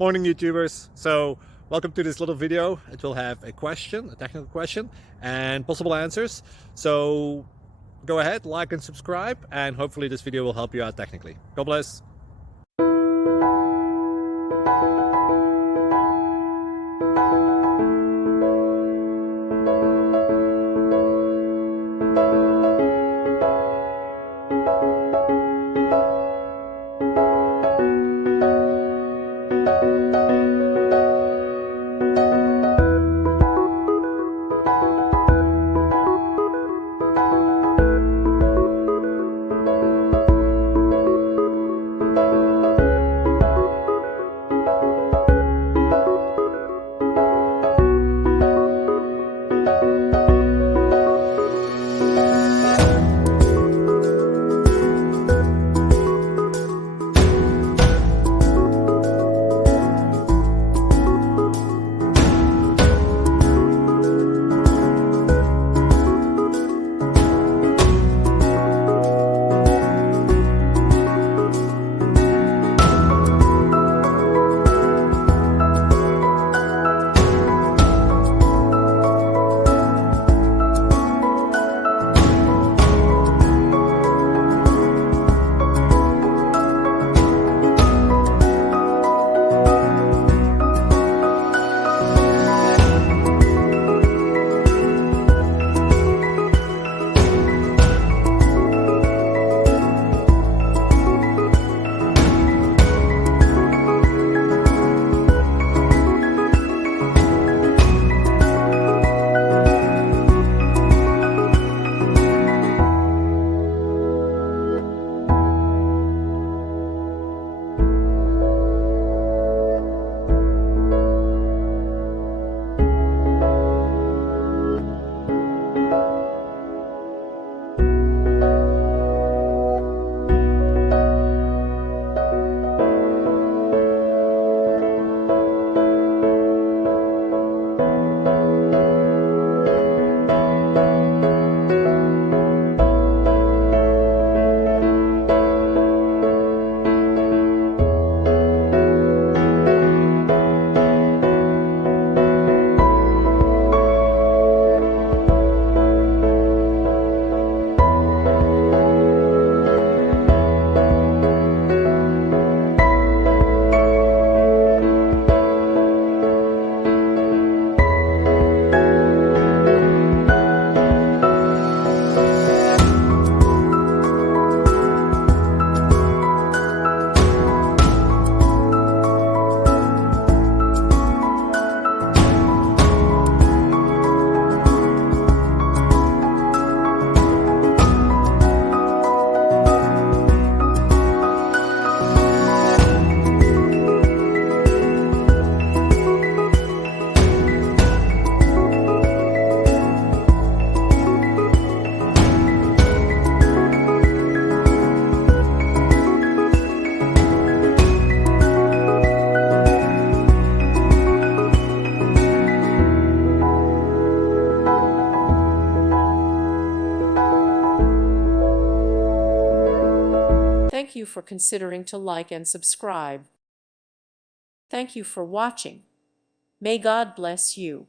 Morning YouTubers. So welcome to this little video. It will have a question, a technical question, and possible answers. So go ahead, like and subscribe, and hopefully this video will help you out technically. God bless. Thank you for considering to like and subscribe. Thank you for watching. May God bless you.